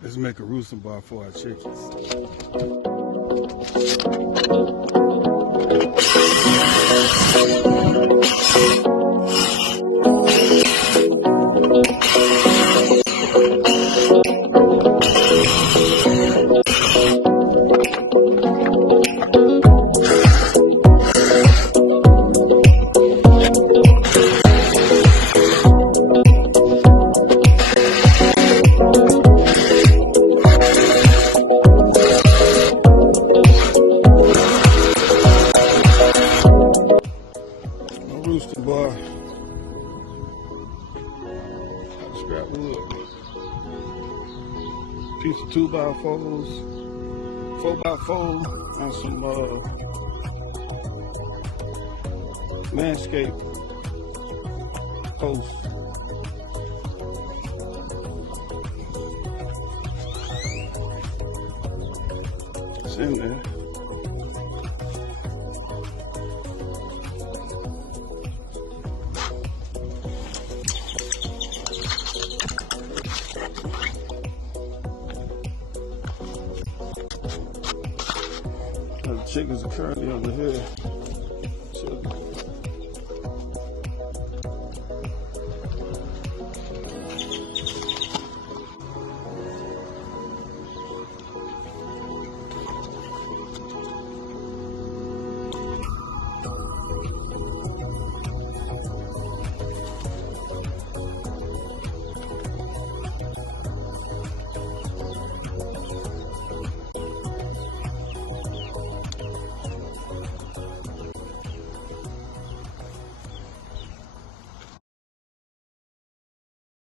Let's make a rooster bar for our chickens. Rooster bar, scrap wood, piece of 2x4s, 4x4, and some landscape posts. It's in there. The chickens are currently under here.